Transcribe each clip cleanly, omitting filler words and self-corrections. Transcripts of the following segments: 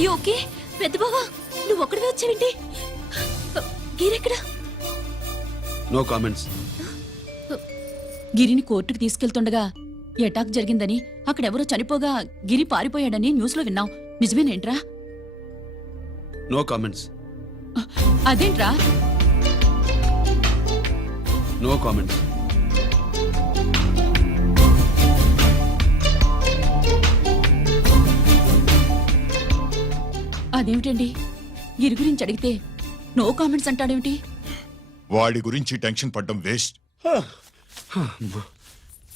అయ్యో ఓకే. పెద్ద బావా నువ్వు ఒక్కడివే వచ్చావేంటి? గిరెక్కడా? No comments. గిరిని కోర్టుకు తీసుకెళ్తుండగా ఎటాక్ జరిగిందని, అక్కడెవరో చనిపోగా గిరి పారిపోయాడని న్యూస్లో విన్నాం. నిజమేనేంట్రా? No comments. అదేంట్రా? No comments. అదేమిటండి, గిరి గురించి అడిగితే నో కామెంట్స్ అంటాడేమిటి? వాడి గురించి టెన్షన్ పడ్డం వేస్ట్.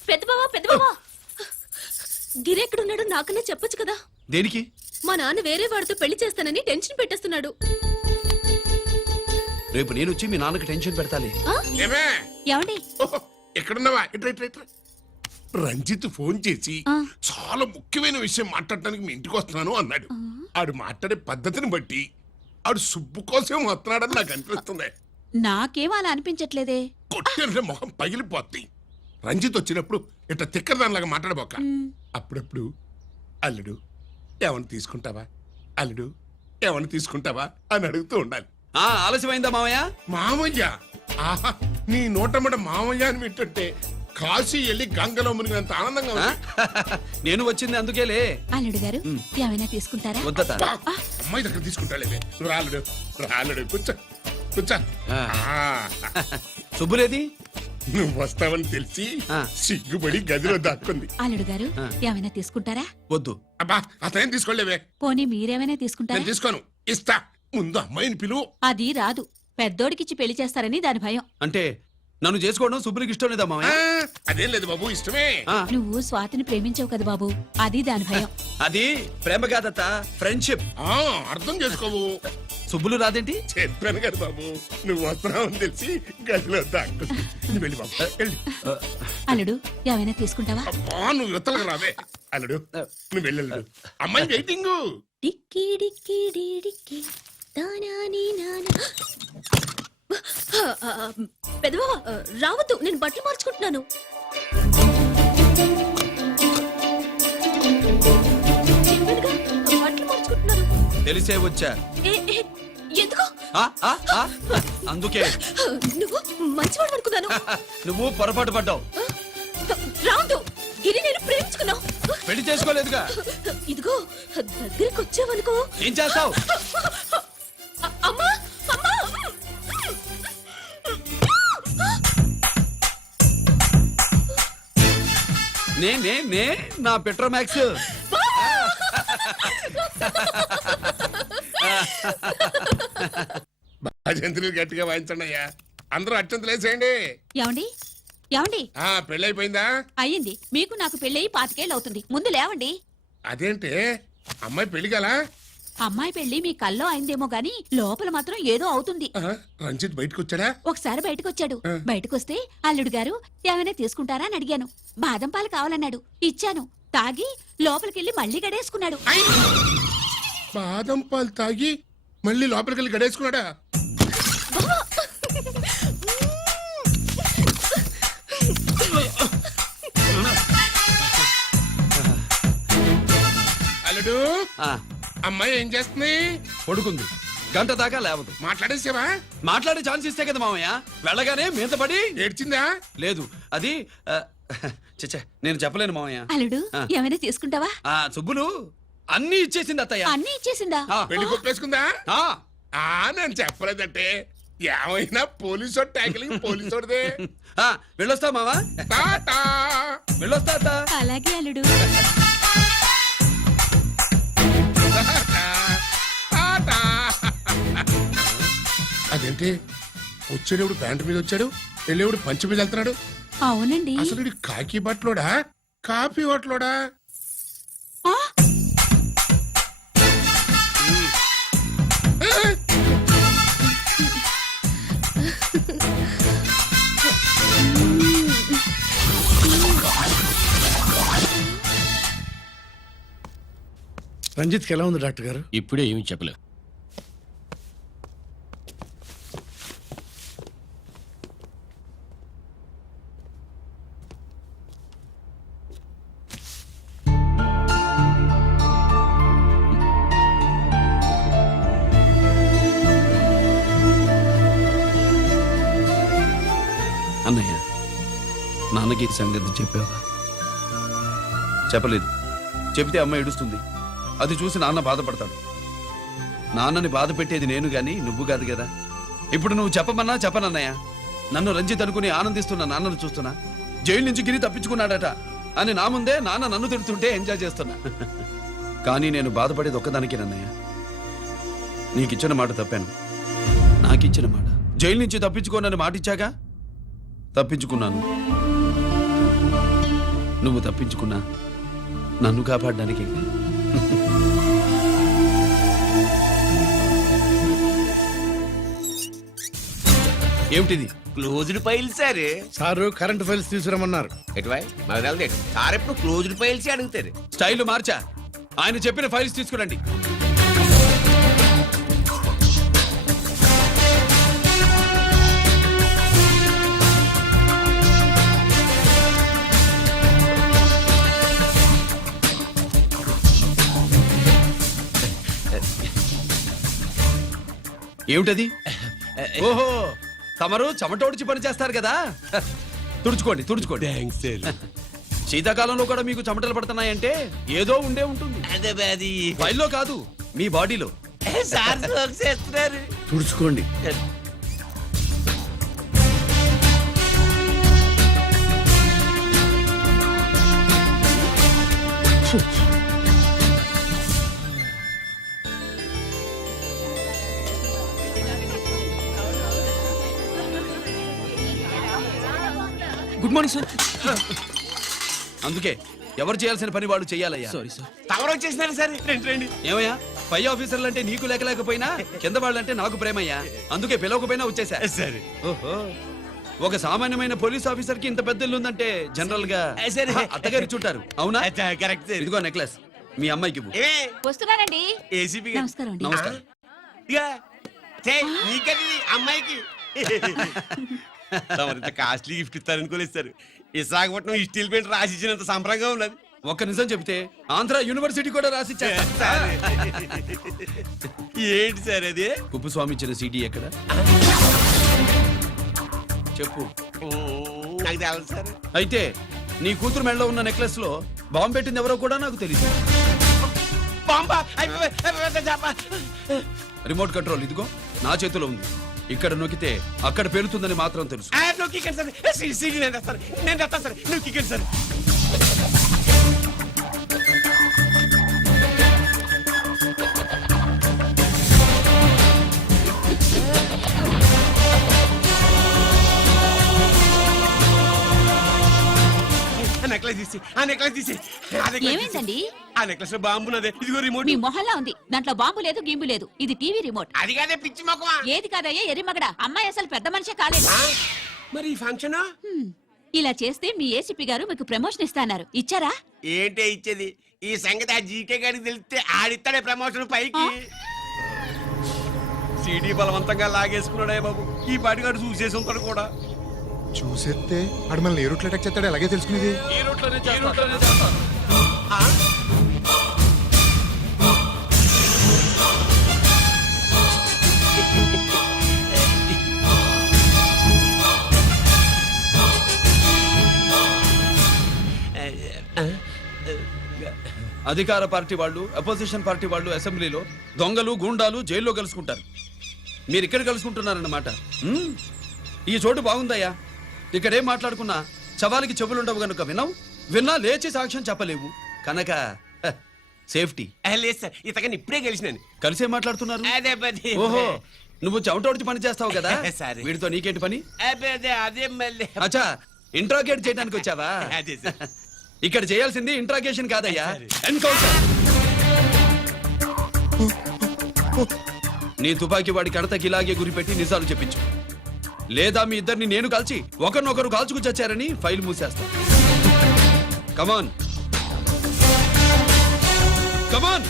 పెద్ద బావా గిరెక్కడున్నాడో నాకన్నా చెప్పొచ్చు కదా. దేనికి? మా నాన్న వేరే వాడితో పెళ్లి చేస్తానని టెన్షన్ పెట్టేస్తున్నాడు. రేపు నేను వచ్చి మీ నాన్నకి టెన్షన్ పెడతాలే. ఏమండి? ఎక్కడున్నావా? రంజిత్ ఫోన్ చేసి చాలా ముఖ్యమైన విషయం మాట్లాడటానికి మీ ఇంటికి వస్తున్నాను అన్నాడు. ఆడు మాట్లాడే పద్ధతిని బట్టి ఆడు సుబ్బు కోసం వస్తున్నాడని నాకు అనిపిస్తుంది. నాకేం అలా అనిపించట్లేదే. కొట్టిన మొహం పగిలిపోద్ది. రంజిత్ వచ్చినప్పుడు ఇట్లా తిక్కరదానిలాగా మాట్లాడబోక. అప్పుడప్పుడు అల్లుడు ఏమన్నా తీసుకుంటావా, అల్లుడు ఏమన్నా తీసుకుంటావా అని అడుగుతూ ఉండాలి. ఆలస్యమైందా మామయ్య? మామయ్య? ఆహా, నీ నోటమ్మట మామయ్య అని వింటుంటే కాశీ వెళ్ళి గంగలో మునిగినంత ఆనందంగా ఉంది. నేను వచ్చింది అందుకేలే. అల్లుడు గారు ఏమైనా తీసుకుంటారా? వద్దట. అమ్మాయి దగ్గర తీసుకుంటాలేవే. రాలుడు రాలుడు కూర్చో కూర్చో. సుబ్బులేది? నువ్వు వస్తావని తెలిసి సిగ్గుపడి గదిలో దాక్కుంది. అల్లుడు గారు ఏమైనా తీసుకుంటారా? వద్దు. అబ్బా అతనేం తీసుకోలేవే. పోనీ మీరేమైనా తీసుకుంటారా? నేను తీసుకోను, ఇస్తా. ముందు అమ్మాయిని పిలువు. అది రాదు. పెద్దోడికిచ్చి పెళ్లి చేస్తారని దాని భయం. అంటే నన్ను చేసుకోవడం సుబ్బులకి ఇష్టం లేదా మామయ్య? అదేం లేదు బాబు, ఇష్టమే. నువ్వు స్వాతిని ప్రేమించావు కదా బాబు, అది దాని భయం. అది ప్రేమ కాదత్త, ఫ్రెండ్షిప్. అర్థం చేసుకోవు. సుబ్బులు రాదేంటి? చెప్పాను కదా బాబు, నువ్వు వస్తున్నావని తెలిసి గదిలో దాక్కుంది. నువ్వు వెళ్ళి బాబు వెళ్ళి. అల్లుడు ఏమైనా తీసుకుంటావా? అబ్బా నువ్వు యువతలకు రావే. అల్లుడు నువ్వు వెళ్ళడు. అమ్మాయి వెయిటింగ్. డిక్కి డిక్కి డిక్కి దానాని నానా. పెద్ద బావా రావద్దు, నేను బట్టలు మార్చుకుంటున్నాను. చెప్పానుగా, బట్టలు మార్చుకుంటున్నాను. తెలిసే వచ్చా. ఎందుకు? అందుకే. నువ్వు మంచివాడు అనుకున్నాను. నువ్వు పొరపాటు పడ్డావు. రావద్దు, గిరి నేను ప్రేమించుకున్నావు. పెళ్లి చేసుకోలేదుగా. ఇదిగో దగ్గరికి వచ్చావనుకో. ఏం చేస్తావు? అమ్మా అమ్మా. నే నా పెట్రోమాక్స్. భజంతులు గట్టిగా వాయించండి అయ్యా. అందరూ అత్యంతలు వేసేయండి. ఏమండి? ఏమండి? పెళ్ళి అయిపోయిందా? అయ్యింది. మీకు నాకు పెళ్ళయి 5 ఏళ్ళు అవుతుంది. ముందు లేవండి. అదేంటి అమ్మాయి పెళ్లి గల? అమ్మాయి పెళ్లి మీ కల్లో అయిందేమో గాని లోపల మాత్రం ఏదో అవుతుంది. రంజిత్ బయటకు వచ్చాడా? ఒకసారి బయటకొచ్చాడు. బయటకొస్తే అల్లుడు గారు ఏమైనా తీసుకుంటారా అని అడిగాను. బాదం పాలు కావాలన్నాడు. ఇచ్చాను. తాగి లోపలికెళ్ళి మళ్ళీ గడేసుకున్నాడు. బాదం పాలు తాగి మళ్ళీ లోపలికి వెళ్ళి గడేసుకున్నాడా? అల్లుడు అమ్మాయి ఏం చేస్తుంది? పడుకుంది. గంట దాకా లేవదు. మాట్లాడేసావా? మాట్లాడే ఛాన్స్ ఇస్తే కదా మామయ్య. వెళ్ళగానే మీద పడి ఏడ్చిందా? లేదు, అది చచ్చా నేను చెప్పలేను మామయ్య. అల్లుడు ఏమైనా తీసుకుంటావా? సుబ్బులు అన్ని ఇచ్చేసింది అత్తయ్య. అన్ని ఇచ్చేసిందా? పెళ్లి కొప్పేసుకుందా? నేను చెప్పలేదంటే ఏమైనా పోలీసు ట్యాకిలింగ్ పోలీసోడిదే. వెళ్ళొస్తా మావా. వెళ్ళొస్తా అత్త. అలాగే అల్లుడు. అదేంటి వచ్చేటప్పుడు ప్యాంటు మీద వచ్చాడు, వెళ్ళేవాడు పంచి మీద వెళ్తున్నాడు? అవునండి. అసలు కాకి బట్టలోడా కాఫీ బట్టలోడా? రంజిత్కి ఎలా ఉంది డాక్టర్ గారు? ఇప్పుడే ఏమి చెప్పలేదు. నాన్నకి ఈ సంగతి చెప్పావా? చెప్పలేదు. చెబితే అమ్మ ఏడుస్తుంది. అది చూసి నాన్న బాధపడతాడు. నాన్నని బాధ పెట్టేది నేను గాని నువ్వు కాదు కదా. ఇప్పుడు నువ్వు చెప్పమన్నా చెప్పనన్నయ్య. నన్ను రంజిత్ అనుకుని ఆనందిస్తున్న నాన్నను చూస్తున్నా. జైలు నుంచి గిరి తప్పించుకున్నాడట అని నా ముందే నాన్న నన్ను తిడుతుంటే ఎంజాయ్ చేస్తున్నా. కానీ నేను బాధపడేది ఒక్కదానికి నన్నయ్య. నీకిచ్చిన మాట తప్పాను. నాకిచ్చిన మాట జైలు నుంచి తప్పించుకోనని మాట ఇచ్చాగా తప్పించుకున్నాను. నువ్వు తప్పించుకున్నా నన్ను కాపాడడానికి. ఏమిటిది? Closed file sir. Sir current files తీసుకురమ్మన్నారు. ఎటువై మాకు తెలదేటు సార్ ఎప్పుడు క్లోజ్డ్ ఫైల్స్ అడుగుతారు. స్టైల్ మార్చా. ఆయన చెప్పిన ఫైల్స్ తీసుకురండి. ఏమిటది? ఓహో, తమరు చెమటోడిచి పని చేస్తారు కదా. తుడుచుకోండి తుడుచుకోండి. Thanks sir. శీతాకాలంలో కూడా మీకు చెమటలు పడుతున్నాయంటే ఏదో ఉండే ఉంటుంది. అదే అది ఫైల్లో కాదు, మీ బాడీలో. సార్ జోక్స్ చేస్తున్నారు. తుడుచుకోండి. Good morning sir. అందుకే ఎవరు చేయాల్సిన పని వాళ్ళు చెయ్యాలయ్యా. Sorry sir. తవరు వచ్చేసినారు సార్. రండి రండి. ఏమయ్యా, పై ఆఫీసర్లు అంటే నీకు లేకపోయినా కింద వాళ్ళంటే నాకు ప్రేమయ్యా. అందుకే పిలవకపోయినా వచ్చేసా. సరే. ఓహో, ఒక సామాన్యమైన పోలీస్ ఆఫీసర్ కి ఇంత పెద్ద ఇల్లు ఉందంటే జనరల్ గా సరే. అత్తగారు చుట్టారు. అవునా? Correct sir. ఇదిగో నెక్లెస్ మీ అమ్మాయికి ఇవ్వు. వస్తున్నానండి. ఏసీపీ నమస్కారం అండి. నమస్కారం. నీకది అమ్మాయికి తమరింత కాస్ట్లీ గిఫ్ట్ ఇస్తారనుకోలేదు సార్. విశాఖపట్నం ఈ స్టీల్ పెయింట్ రాసి ఇచ్చినంత సంబరంగా ఉన్నది. ఒక్క నిజం చెప్తే ఆంధ్ర యూనివర్సిటీ కూడా రాసిచ్చా. ఏంటి సార్ అది? కుప్పుస్వామి ఇచ్చిన సీడీ ఎక్కడ చెప్పు. నాకు తెలదు సార్. అయితే నీ కూతురు మెడలో ఉన్న నెక్లెస్ లో బాంబు పెట్టింది ఎవరో కూడా నాకు తెలియదు. బాంబా రిమోట్ కంట్రోల్ ఇదిగో నా చేతిలో ఉంది. ఇక్కడ నొక్కితే అక్కడ పేలుతుందని మాత్రం తెలుసు. నేను తెస్తాను సార్. నువ్వు సార్. నెక్లెస్ తీసి ఏమైందండి? ఆ నెక్లెస్ లో బాంబు ఉన్నదే. ఇదిగో రిమోట్. మీ మొహల్లా ఉంది. దాంట్లో బాంబు లేదు గింబు లేదు. ఇది టీవీ రిమోట్. అది కాదే పిచ్చి మొక్కవా. ఏది కాదయ్యా ఎర్రిమగడ. అమ్మాయి అసలు పెద్ద మనిషే కాలేదు. మరి ఈ ఫంక్షన్ ఇలా చేస్తే మీ ఏసీపీ గారు మీకు ప్రమోషన్ ఇస్తాన్నారు. ఇచ్చారా? ఏంటే ఇచ్చేది? ఈ సంగతి ఆ జీకే గారికి తెలిస్తే ఆడిస్తాడే ప్రమోషన్ పైకి. సీడీ బలవంతంగా లాగేసుకున్నాడే బాబు. ఈ పాటిగాడు చూసేసి ఉంటాడు కూడా. చూసేస్తే ఆడు మనల్ని ఏ రూట్లో అటాక్ చేస్తాడు అలాగే తెలుసుకునేది. ఈ రూట్లోనే చేస్తాను. అధికార పార్టీ వాళ్ళు, అపోజిషన్ పార్టీ వాళ్ళు అసెంబ్లీలో, దొంగలు గూండాలు జైల్లో కలుసుకుంటారు. మీరు ఇక్కడ కలుసుకుంటున్నారన్నమాట. ఈ చోటు బాగుందయ్యా. ఇక్కడేం మాట్లాడుకున్నా చవాలికి చెవులుండవు గనుక విన్నా లేచి సాక్ష్యం చెప్పలేవు కనుక సేఫ్టీ. లేదు సార్, ఇతగాని ఇప్పుడే కలిసినాను. కలిసే మాట్లాడుతున్నారు. అదే పది. ఓహో, నువ్వు చెమటోడిచి పని చేస్తావు కదా. సరే. వీడితో నీకేంటి పని? అదే మళ్ళీ. అచ్చా, ఇంట్రాగేట్ చేయడానికి వచ్చావా? అదే సార్. ఇక్కడ చేయాల్సింది ఇంట్రాగేషన్ కాదయ్యా, ఎన్కౌంటర్. నీ తుపాకీ వాడి కడతకి ఇలాగే గురిపెట్టి నిజాలు చెప్పించు. లేదా మీ ఇద్దరిని నేను కాల్చి ఒకరినొకరు కాల్చుకు చచ్చారని ఫైల్ మూసేస్తా. కమాన్ కమాన్.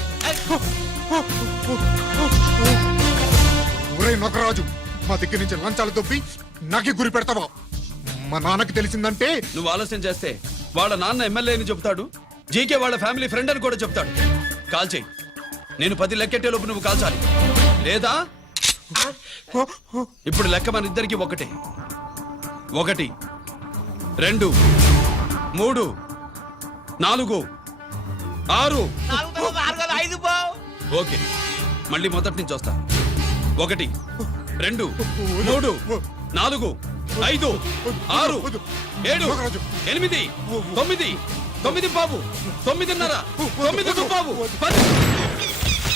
ఒరే నొకరాజు, మా దగ్గర నుంచి లంచాలు దొబ్బి నాకే గురి పెడతావా? మా నాన్నకి తెలిసిందంటే నువ్వు ఆలస్యం చేస్తే వాళ్ళ నాన్న ఎమ్మెల్యే అని చెప్తాడు, జీకే వాళ్ళ ఫ్యామిలీ ఫ్రెండ్ అని కూడా చెప్తాడు. కాల్ చేయి. నేను 10 లెక్కెట్టే లోపు నువ్వు కాల్చాలి. లేదా ఇప్పుడు లెక్క మన ఇద్దరికి ఒకటే. 1 2 3 4 6 ఓకే మళ్ళీ మొదటి నుంచి వస్తా 1 2 3 4 5 6 7 8 9 9 బాబు 9:30 9 బాబు 10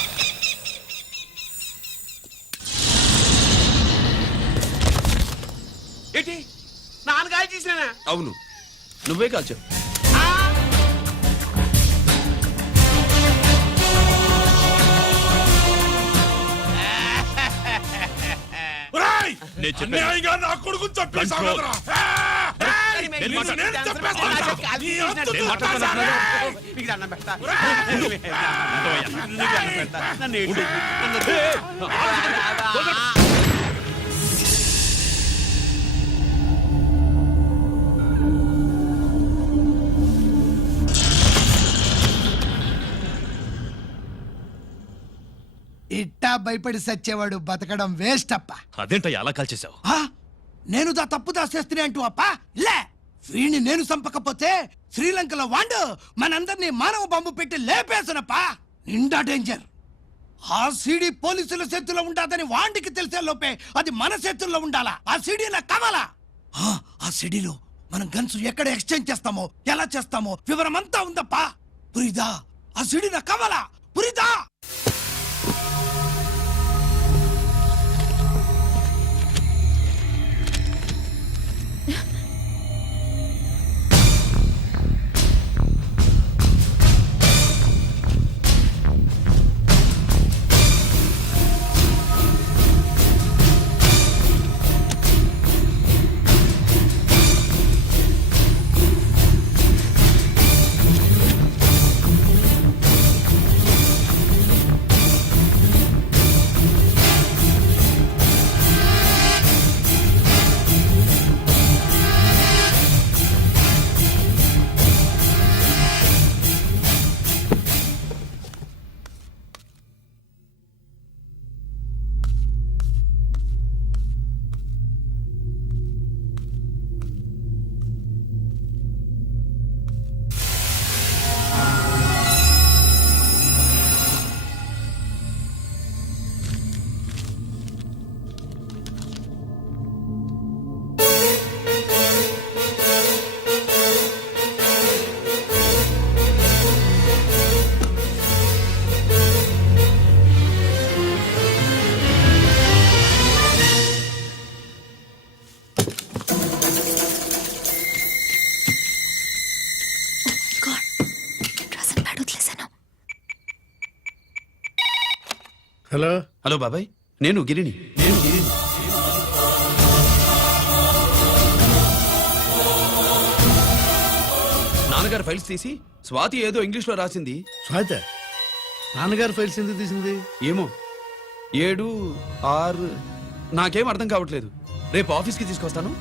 ఏంటి నాన్నగారు చేసిన అవును నువ్వే కాల్చావు అన్యాయంగా నా కొడుకుని చంపేశావు కదరా? నేను చంపేస్తాను. నీ అంతు చూస్తాను. ఇట్టా భయపడి సచ్చేవాడు బతకడం వేస్ట్ అప్ప అదేంటయ్యా అలా కాల్చేశావు ఆ? నేను దా తప్పు దాచేస్తున్నా అంటూ అప్ప లే వీణ్ణి నేను చంపకపోతే శ్రీలంకలో వాండు మనందరినీ మానవ బాంబు పెట్టి లేపేసనప్పా నిండా డేంజర్ ఆ సీడీ పోలీసుల చేతుల్లో ఉండాదని వాండికి తెలిసే లోపే అది మన చేతుల్లో ఉండాలా ఆ సీడీ నాకు కావాలా ఆ సీడీలో మనం గన్స్ ఎక్కడ ఎక్స్చేంజ్ చేస్తామో ఎలా చేస్తామో వివరం అంతా ఉందప్పా పురిదా ఆ సీడీ నాకు కావాలా పురిదా హలో హలో బాబాయ్ నేను గిరిని నాన్నగారు ఫైల్స్ తీసి స్వాతి ఏదో ఇంగ్లీష్ లో రాసింది స్వాతి నాన్నగారు ఫైల్స్ ఎందుకు తీసింది ఏమో 7 6 నాకేం అర్థం కావట్లేదు రేపు ఆఫీస్కి తీసుకొస్తాను